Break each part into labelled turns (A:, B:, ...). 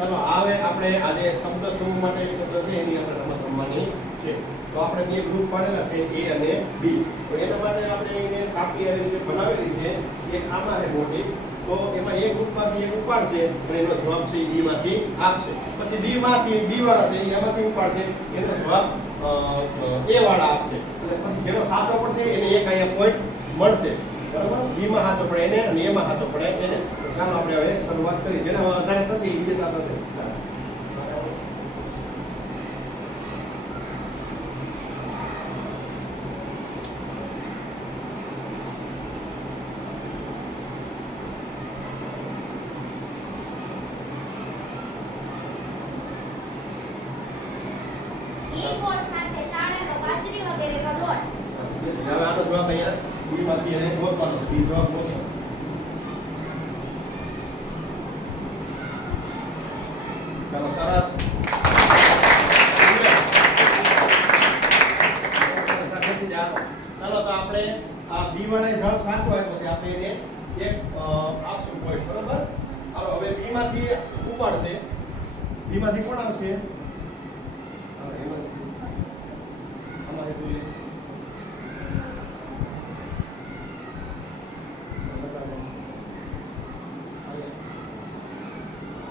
A: ચાલો, આવે આપણે આજે શબ્દ સમૂહ માટે એક શબ્દ છે, એની આપણે રમત રમવાની છે. તો આપણે બે ગ્રુપ પાડેલા છે, એ અને બી તો એના માટે આપણે એને કાપી આવી રીતે બનાવેલી છે એક આમાં છે મોટી. તો એમાં એક ગ્રુપમાંથી એક ઉપાડશે અને એનો જવાબ છે બી માંથી આપશે. પછી બી માંથી બી વાળા છે, એ એમાંથી ઉપાડશે એનો જવાબ એ વાળા આપશે. અને પછી જેનો સાચો પડશે એને એક અહીંયા પોઈન્ટ મળશે. બરાબર? બીમાં સાચો પડે એને અને એમાં સાચો પડે એને. તો ચાલો આપણે હવે કરી. જેના આધારે થશે એ વિજેતા થશે. જવાબ અહીંયા બી માંથી એને ગોતવાનો બી જવાબ ગોતવાનો ચાલો સરસ ચાલો તો આપણે આ બી વાળા જવાબ સાચો આવ્યો છે. આપણે એને એક આપશું પોઈન્ટ બરોબર? ચાલો, હવે બી માંથી ઉપાડશે બી માંથી કોણ આવશે. અમારે જોઈએ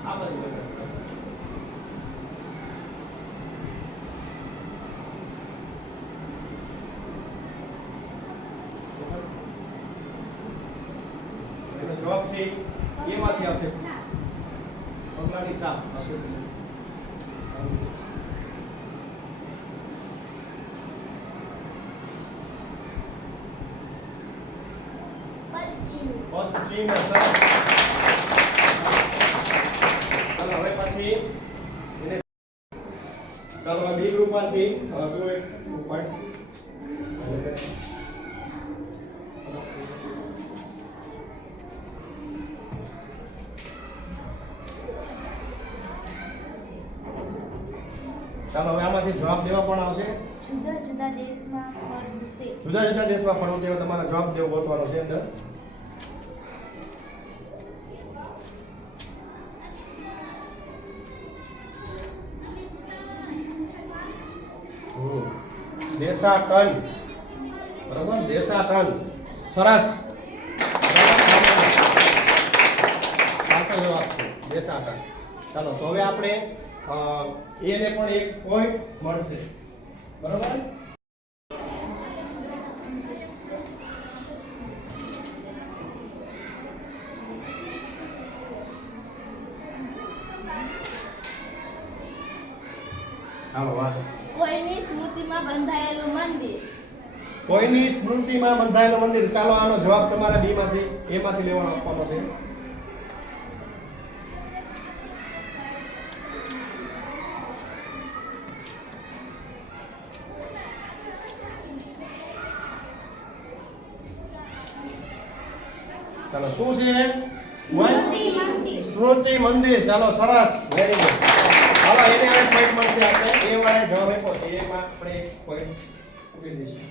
A: આ બાજુ બતાવો. એનો જવાબ છે એમાંથી આવશે. પગલાની સરસ. હવે પછી એને ચાલો બી ગ્રુપમાંથી હજુ એક ચાલો હવે આમાંથી જવાબ દેવા પણ આવશે
B: જુદા જુદા દેશમાં વર્તે
A: જુદા જુદા દેશમાં ફરવું તેવો તમારે જવાબ દેવો ગોતવાનો છે અંદર. દેશાટન બરાબર દેશાટન સરસ દેશાટન ચાલો તો હવે આપણે એને પણ એક પોઈન્ટ મળશે. બરાબર? હાલો વાંચો
B: કોઈની સ્મૃતિમાં બંધાયેલું મંદિર?
A: કોઈની સ્મૃતિમાં બંધાયેલું મંદિર? ચાલો આનો જવાબ તમારે બી માંથી એ માંથી લેવાનો આપવાનો છે. ચાલો, શું છે?
B: સ્મૃતિ મંદિર.
A: ચાલો, સરસ. વેરી ગુડ ચાલો, એને હવે પોઈન્ટ મળશે આપણે. એ વાળા જવાબ આપ્યો. એમાં આપણે પોઈન્ટ મૂકી દઈશું.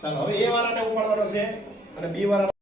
A: ચાલો, હવે એ વાળાને ઉપાડવાનો છે અને બી વાળા